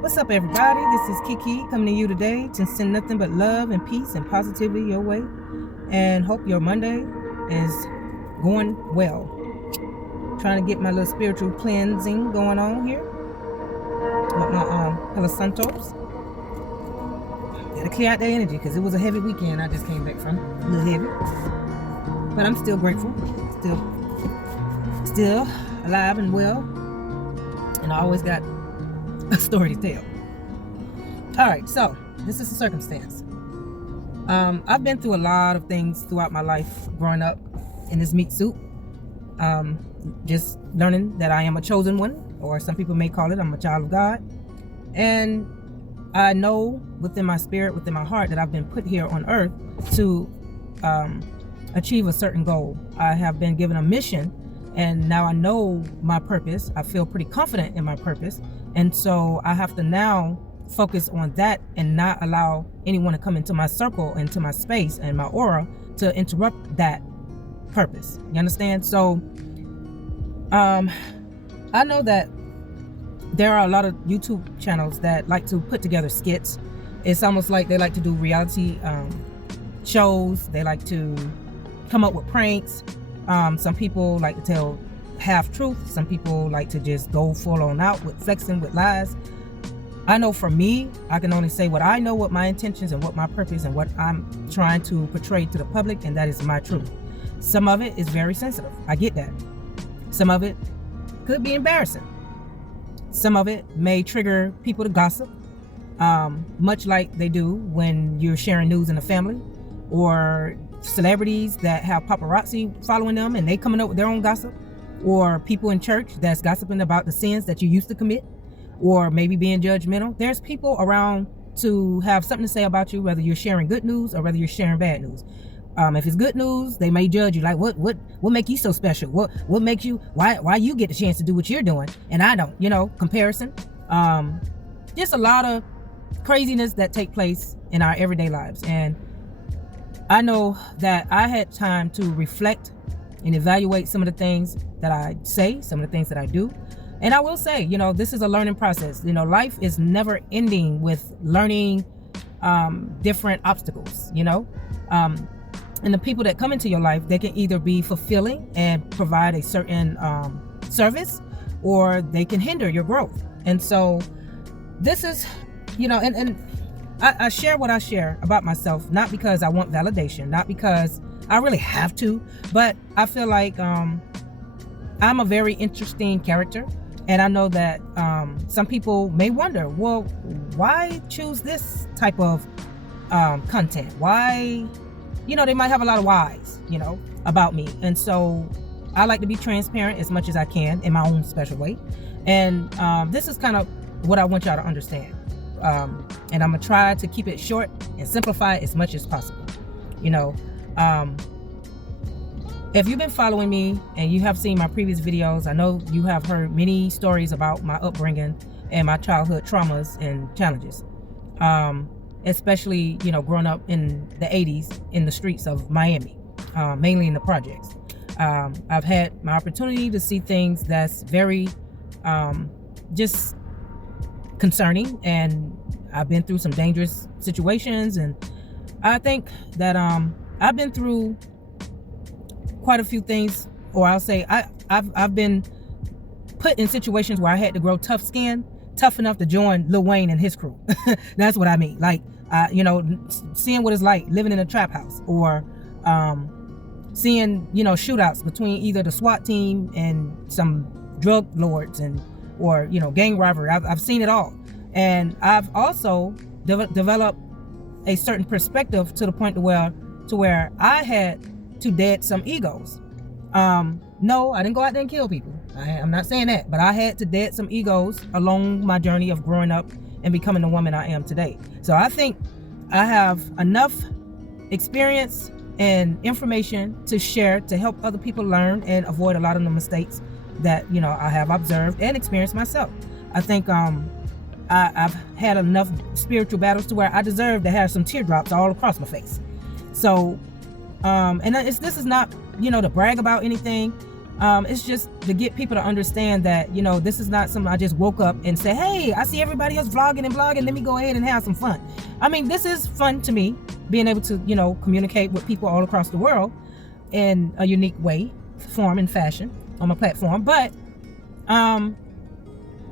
What's up, everybody? This is Kiki coming to you today to send nothing but love and peace and positivity your way, and hope your Monday is going well. Trying to get my little spiritual cleansing going on here with my Palo Santos. Gotta clear out that energy because it was a heavy weekend I just came back from. A little heavy, but I'm still grateful. Still alive and well, and I always got a story to tell. All right, so this is a circumstance. I've been through a lot of things throughout my life growing up in this meat suit. Just learning that I am a chosen one, or some people may call it I'm a child of God. And I know within my spirit, within my heart, that I've been put here on earth to achieve a certain goal. I have been given a mission, and now I know my purpose. I feel pretty confident in my purpose. And so I have to now focus on that and not allow anyone to come into my circle, into my space and my aura to interrupt that purpose. You understand? So I know that there are a lot of YouTube channels that like to put together skits. It's almost like they like to do reality shows. They like to come up with pranks. Some people like to tell half truth. Some people like to just go full on out with flexing with lies. I know for me, I can only say what I know, what my intentions and what my purpose and what I'm trying to portray to the public, and that is my truth. Some of it is very sensitive. I get that. Some of it could be embarrassing. Some of it may trigger people to gossip, much like they do when you're sharing news in the family, or celebrities that have paparazzi following them and they coming up with their own gossip, or people in church that's gossiping about the sins that you used to commit, or maybe being judgmental. There's people around to have something to say about you, whether you're sharing good news or whether you're sharing bad news. If it's good news, they may judge you like, what make you so special? What makes you, why you get the chance to do what you're doing and I don't, comparison. Just a lot of craziness that take place in our everyday lives. And I know that I had time to reflect and evaluate some of the things that I say, some of the things that I do. And I will say, this is a learning process. Life is never ending with learning different obstacles, and the people that come into your life, they can either be fulfilling and provide a certain service, or they can hinder your growth. And so this is, and I share what I share about myself, not because I want validation, not because I really have to, but I feel like I'm a very interesting character. And I know that some people may wonder, well, why choose this type of content? Why, they might have a lot of whys, about me. And so I like to be transparent as much as I can in my own special way. And this is kind of what I want y'all to understand. And I'm gonna try to keep it short and simplify it as much as possible. If you've been following me and you have seen my previous videos, I know you have heard many stories about my upbringing and my childhood traumas and challenges. Especially, growing up in the 80s in the streets of Miami, mainly in the projects. I've had my opportunity to see things that's very just concerning, and I've been through some dangerous situations, and I think that I've been through quite a few things, or I'll say I've been put in situations where I had to grow tough skin, tough enough to join Lil Wayne and his crew. That's what I mean. Like, seeing what it's like living in a trap house, or seeing, shootouts between either the SWAT team and some drug lords, or gang rivalry. I've seen it all. And I've also developed a certain perspective to the point to where I had to dead some egos. No, I didn't go out there and kill people. I'm not saying that, but I had to dead some egos along my journey of growing up and becoming the woman I am today. So I think I have enough experience and information to share to help other people learn and avoid a lot of the mistakes that I have observed and experienced myself. I think I've had enough spiritual battles to where I deserve to have some teardrops all across my face. So and this is not to brag about anything. It's just to get people to understand that, this is not something I just woke up and say, hey, I see everybody else vlogging and blogging, let me go ahead and have some fun. I mean, this is fun to me, being able to, communicate with people all across the world in a unique way, form, and fashion on my platform. But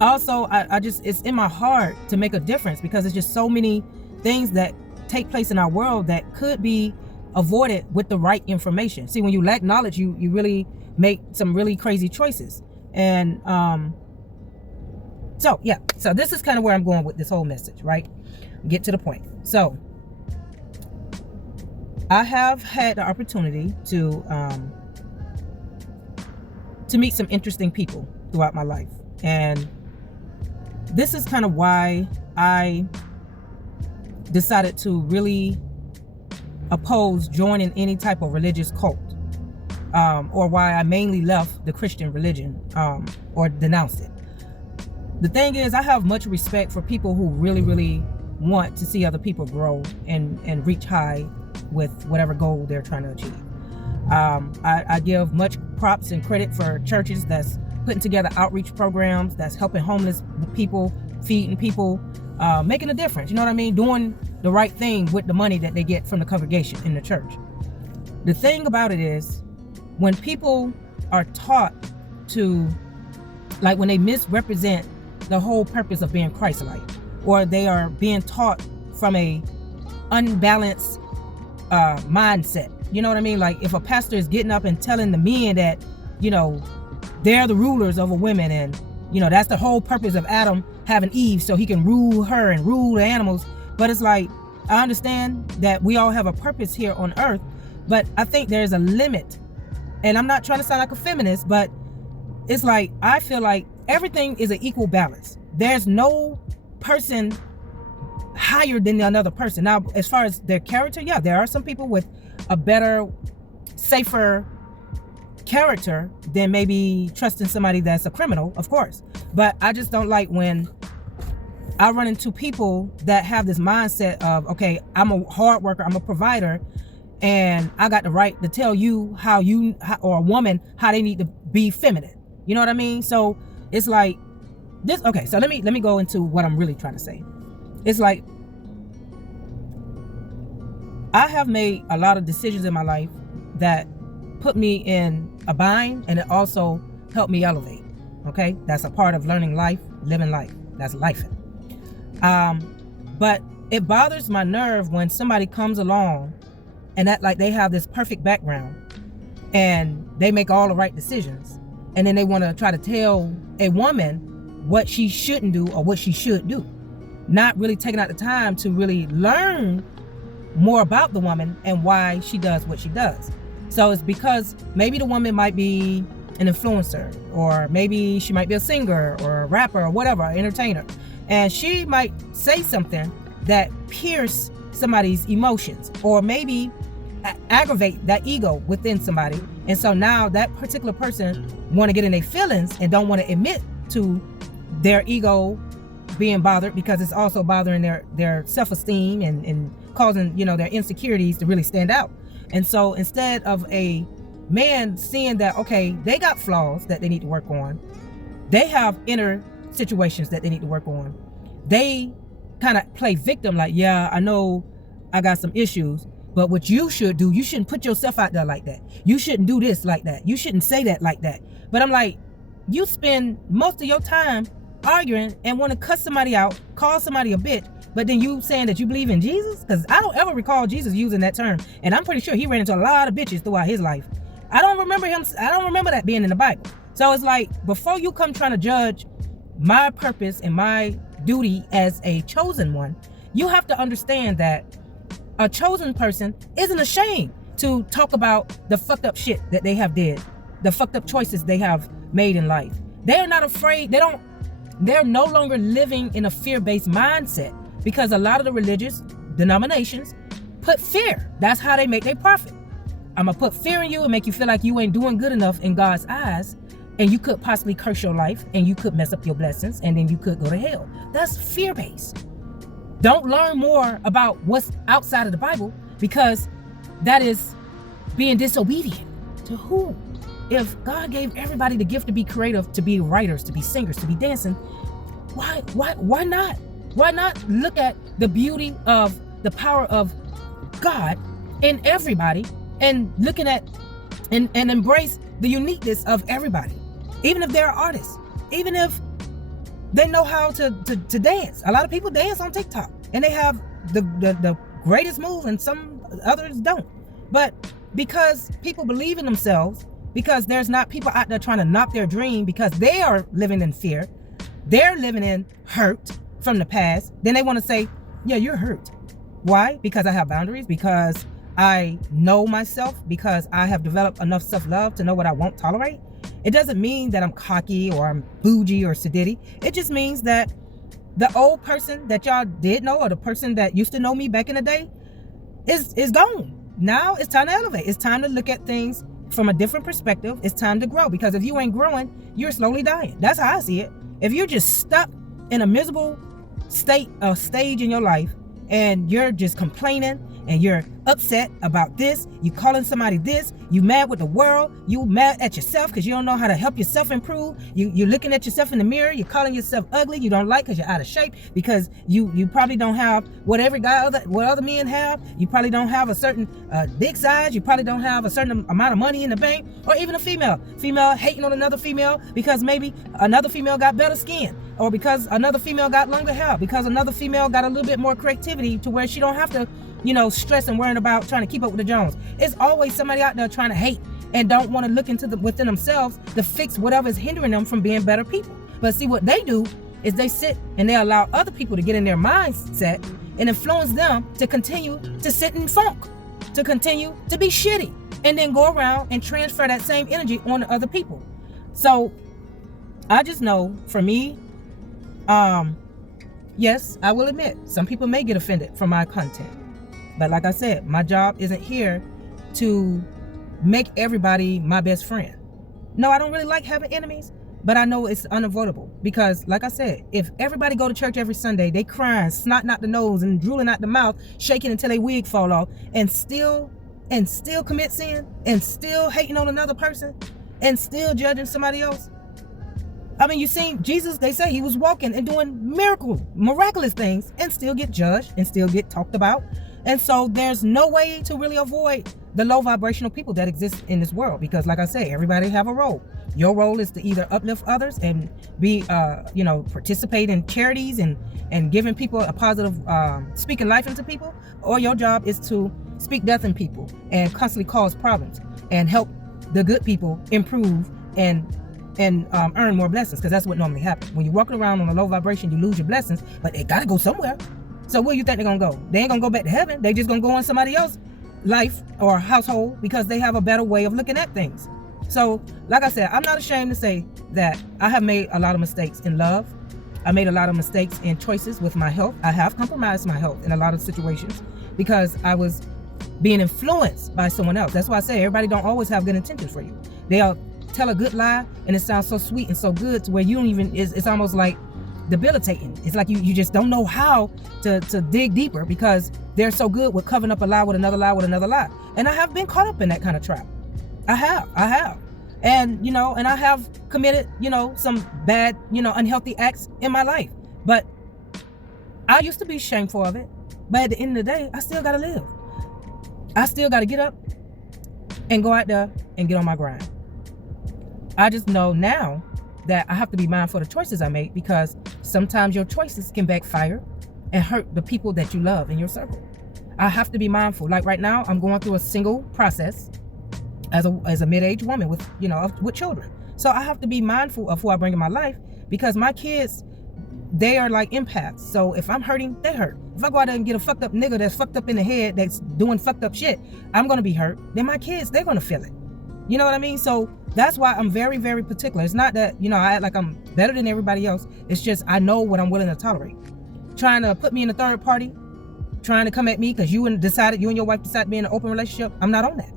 also, I just, it's in my heart to make a difference, because it's just so many things that take place in our world that could be avoided with the right information. See, when you lack knowledge, you really make some really crazy choices. And so this is kind of where I'm going with this whole message, right? Get to the point. So I have had the opportunity to meet some interesting people throughout my life, and this is kind of why I decided to really oppose joining any type of religious cult, or why I mainly left the Christian religion, or denounced it. The thing is, I have much respect for people who really, really want to see other people grow and reach high with whatever goal they're trying to achieve. I give much props and credit for churches that's putting together outreach programs, that's helping homeless people, feeding people, making a difference. You know what I mean? Doing the right thing with the money that they get from the congregation in the church. The thing about it is, when people are taught to, like, when they misrepresent the whole purpose of being Christ-like, or they are being taught from a unbalanced mindset. You know what I mean? Like, if a pastor is getting up and telling the men that, they're the rulers over women, and, that's the whole purpose of Adam having Eve, so he can rule her and rule the animals. But it's like, I understand that we all have a purpose here on earth, but I think there's a limit. And I'm not trying to sound like a feminist, but it's like, I feel like everything is an equal balance. There's no person higher than another person. Now, as far as their character, yeah, there are some people with a better, safer character than maybe trusting somebody that's a criminal, of course. But I just don't like when I run into people that have this mindset of, okay, I'm a hard worker, I'm a provider, and I got the right to tell you or a woman, how they need to be feminine. You know what I mean? So it's like this. Okay, so let me go into what I'm really trying to say. It's like, I have made a lot of decisions in my life that put me in a bind, and it also helped me elevate. Okay, that's a part of learning life, living life. That's life. But it bothers my nerve when somebody comes along and act like they have this perfect background and they make all the right decisions, and then they want to try to tell a woman what she shouldn't do or what she should do, not really taking out the time to really learn more about the woman and why she does what she does. So it's because maybe the woman might be an influencer, or maybe she might be a singer or a rapper or whatever, an entertainer, and she might say something that pierce somebody's emotions, or maybe aggravate that ego within somebody. And so now that particular person want to get in their feelings and don't want to admit to their ego being bothered, because it's also bothering their self-esteem and causing, their insecurities to really stand out. And so instead of a man seeing that, okay, they got flaws that they need to work on, they have inner situations that they need to work on, they kind of play victim, like, yeah, I know I got some issues, but what you should do, you shouldn't put yourself out there like that. You shouldn't do this like that. You shouldn't say that like that. But I'm like, you spend most of your time arguing and want to cuss somebody out, call somebody a bitch, but then you saying that you believe in Jesus? Because I don't ever recall Jesus using that term, and I'm pretty sure he ran into a lot of bitches throughout his life. I don't remember that being in the Bible. So it's like, before you come trying to judge my purpose and my duty as a chosen one, you have to understand that a chosen person isn't ashamed to talk about the fucked up shit that they have did, the fucked up choices they have made in life. They're not afraid. They're no longer living in a fear-based mindset, because a lot of the religious denominations put fear. That's how they make their profit. I'm gonna put fear in you and make you feel like you ain't doing good enough in God's eyes, and you could possibly curse your life, and you could mess up your blessings, and then you could go to hell. That's fear-based. Don't learn more about what's outside of the Bible, because that is being disobedient. To who? if God gave everybody the gift to be creative, to be writers, to be singers, to be dancing, why not? Why not look at the beauty of the power of God in everybody, and looking at and embrace the uniqueness of everybody, even if they're artists, even if they know how to dance. A lot of people dance on TikTok and they have the greatest move, and some others don't. But because people believe in themselves, because there's not people out there trying to knock their dream, because they are living in fear, they're living in hurt from the past, then they want to say, yeah, you're hurt. Why? Because I have boundaries, because I know myself, because I have developed enough self-love to know what I won't tolerate. It doesn't mean that I'm cocky or I'm bougie or sedity. It just means that the old person that y'all did know, or the person that used to know me back in the day, is gone. Now it's time to elevate. It's time to look at things from a different perspective. It's time to grow, because if you ain't growing, you're slowly dying. That's how I see it. If you're just stuck in a miserable stage in your life, and you're just complaining, and you're upset about this, you calling somebody this, you mad with the world, you mad at yourself because you don't know how to help yourself improve, you're looking at yourself in the mirror, you're calling yourself ugly, you don't like because you're out of shape, because you probably don't have what other men have, you probably don't have a certain big size, you probably don't have a certain amount of money in the bank, or even a female hating on another female because maybe another female got better skin, or because another female got longer hair, because another female got a little bit more creativity to where she don't have to stress and worrying about trying to keep up with the Jones. It's always somebody out there trying to hate and don't want to look into within themselves to fix whatever is hindering them from being better people. But see, what they do is they sit and they allow other people to get in their mindset and influence them to continue to sit in funk, to continue to be shitty, and then go around and transfer that same energy on to other people. So I just know, for me, yes, I will admit, some people may get offended from my content. But like I said, my job isn't here to make everybody my best friend. No, I don't really like having enemies, but I know it's unavoidable, because like I said, if everybody go to church every Sunday, they crying, snotting out the nose and drooling out the mouth, shaking until their wig fall off, and still commit sin, and still hating on another person, and still judging somebody else. I mean, you seen Jesus, they say he was walking and doing miraculous things, and still get judged and still get talked about. And so there's no way to really avoid the low vibrational people that exist in this world, because like I say, everybody have a role. Your role is to either uplift others and be participate in charities and giving people a positive speaking life into people, or your job is to speak death in people and constantly cause problems and help the good people improve and earn more blessings, because that's what normally happens. When you're walking around on a low vibration, you lose your blessings, but it gotta go somewhere. So where you think they're gonna go? They ain't gonna go back to heaven. They just gonna go in somebody else's life or household, because they have a better way of looking at things. So like I said, I'm not ashamed to say that I have made a lot of mistakes in love. I made a lot of mistakes in choices with my health. I have compromised my health in a lot of situations because I was being influenced by someone else. That's why I say everybody don't always have good intentions for you. They'll tell a good lie and it sounds so sweet and so good to where you don't even, it's almost like debilitating. It's like you just don't know how to dig deeper, because they're so good with covering up a lie with another lie with another lie. And I have been caught up in that kind of trap. I have. And, and I have committed, some bad, unhealthy acts in my life. But I used to be shameful of it. But at the end of the day, I still got to live. I still got to get up and go out there and get on my grind. I just know now that I have to be mindful of the choices I make, because sometimes your choices can backfire and hurt the people that you love in your circle. I have to be mindful. Like right now, I'm going through a single process as a mid-aged woman with children. So I have to be mindful of who I bring in my life, because my kids, they are like empaths. So if I'm hurting, they hurt. If I go out there and get a fucked up nigga that's fucked up in the head, that's doing fucked up shit, I'm gonna be hurt. Then my kids, they're gonna feel it. You know what I mean? So that's why I'm very, very particular. It's not that, I act like I'm better than everybody else. It's just I know what I'm willing to tolerate. Trying to put me in a third party, trying to come at me because you and your wife decided to be in an open relationship, I'm not on that.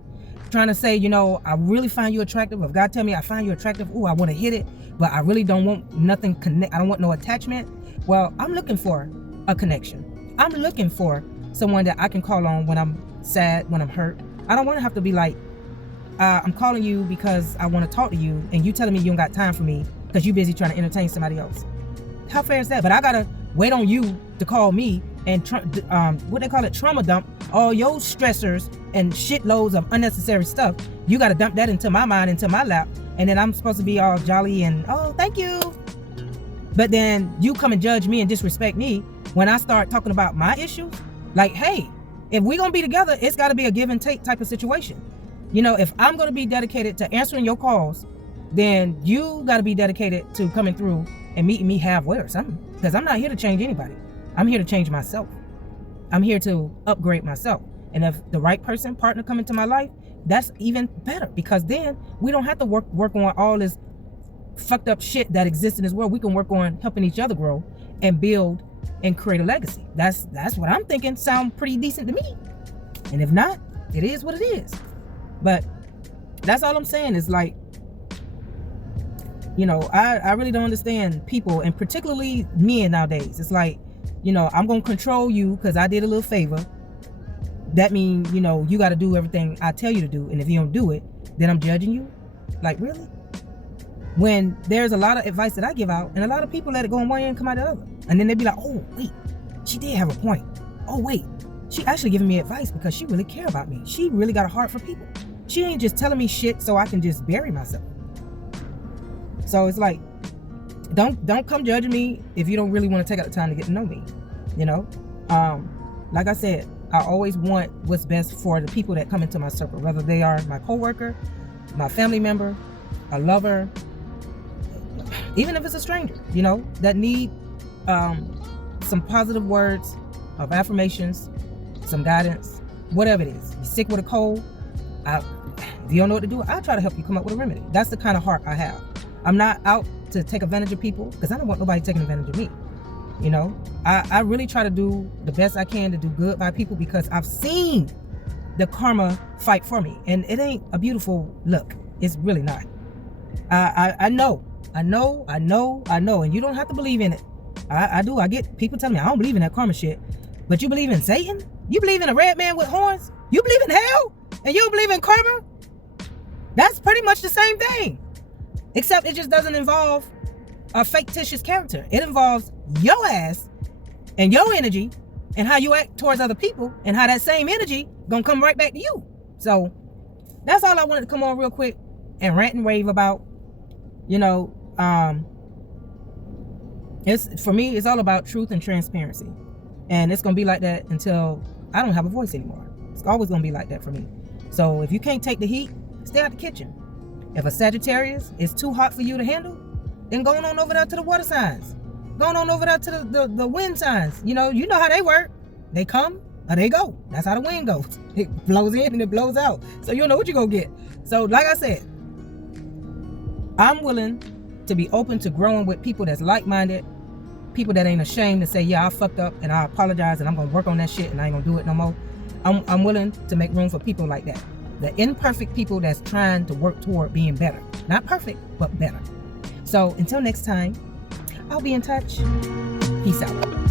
Trying to say, I really find you attractive. If God tell me I find you attractive, I want to hit it, but I really don't want nothing connect. I don't want no attachment. Well, I'm looking for a connection. I'm looking for someone that I can call on when I'm sad, when I'm hurt. I don't want to have to be like I'm calling you because I want to talk to you, and you telling me you don't got time for me because you busy trying to entertain somebody else. How fair is that? But I gotta wait on you to call me and what they call it, trauma dump all your stressors and shitloads of unnecessary stuff. You gotta dump that into my mind, into my lap, and then I'm supposed to be all jolly and, oh, thank you. But then you come and judge me and disrespect me when I start talking about my issues. Like, hey, if we're gonna be together, it's gotta be a give and take type of situation. You know, if I'm gonna be dedicated to answering your calls, then you gotta be dedicated to coming through and meeting me halfway or something. Because I'm not here to change anybody. I'm here to change myself. I'm here to upgrade myself. And if the right partner come into my life, that's even better, because then we don't have to work on all this fucked up shit that exists in this world. We can work on helping each other grow and build and create a legacy. That's what I'm thinking. Sound pretty decent to me. And if not, it is what it is. But that's all I'm saying is, like, you know, I really don't understand people, and particularly men nowadays. It's like, you know, I'm going to control you because I did a little favor. That means, you know, you got to do everything I tell you to do. And if you don't do it, then I'm judging you. Like, really? When there's a lot of advice that I give out, and a lot of people let it go in one ear and come out the other. And then they be like, oh, wait, she did have a point. Oh, wait, she actually giving me advice because she really care about me. She really got a heart for people. She ain't just telling me shit so I can just bury myself. So it's like, don't come judging me if you don't really want to take out the time to get to know me. You know, like I said, I always want what's best for the people that come into my circle, whether they are my coworker, my family member, a lover, even if it's a stranger, you know, that need some positive words of affirmations, some guidance, whatever it is. You're sick with a cold, if you don't know what to do, I'll try to help you come up with a remedy. That's the kind of heart I have. I'm not out to take advantage of people, because I don't want nobody taking advantage of me. You know, I really try to do the best I can to do good by people, because I've seen the karma fight for me, and it ain't a beautiful look. It's really not. I know, and you don't have to believe in it. I do. I get people telling me I don't believe in that karma shit, but you believe in Satan? You believe in a red man with horns? You believe in hell? And you don't believe in karma? That's pretty much the same thing, except it just doesn't involve a fictitious character. It involves your ass and your energy and how you act towards other people, and how that same energy gonna come right back to you. So that's all I wanted to come on real quick and rant and rave about. You know, it's, for me, it's all about truth and transparency, and it's gonna be like that until I don't have a voice anymore. It's always gonna be like that for me. So if you can't take the heat, stay out the kitchen. If a Sagittarius is too hot for you to handle, then going on over there to the water signs, going on over there to the wind signs. You know how they work. They come or they go. That's how the wind goes. It blows in and it blows out. So you don't know what you're gonna get. So like I said, I'm willing to be open to growing with people that's like-minded, people that ain't ashamed to say, yeah, I fucked up and I apologize and I'm gonna work on that shit and I ain't gonna do it no more. I'm willing to make room for people like that. The imperfect people that's trying to work toward being better. Not perfect, but better. So until next time, I'll be in touch. Peace out.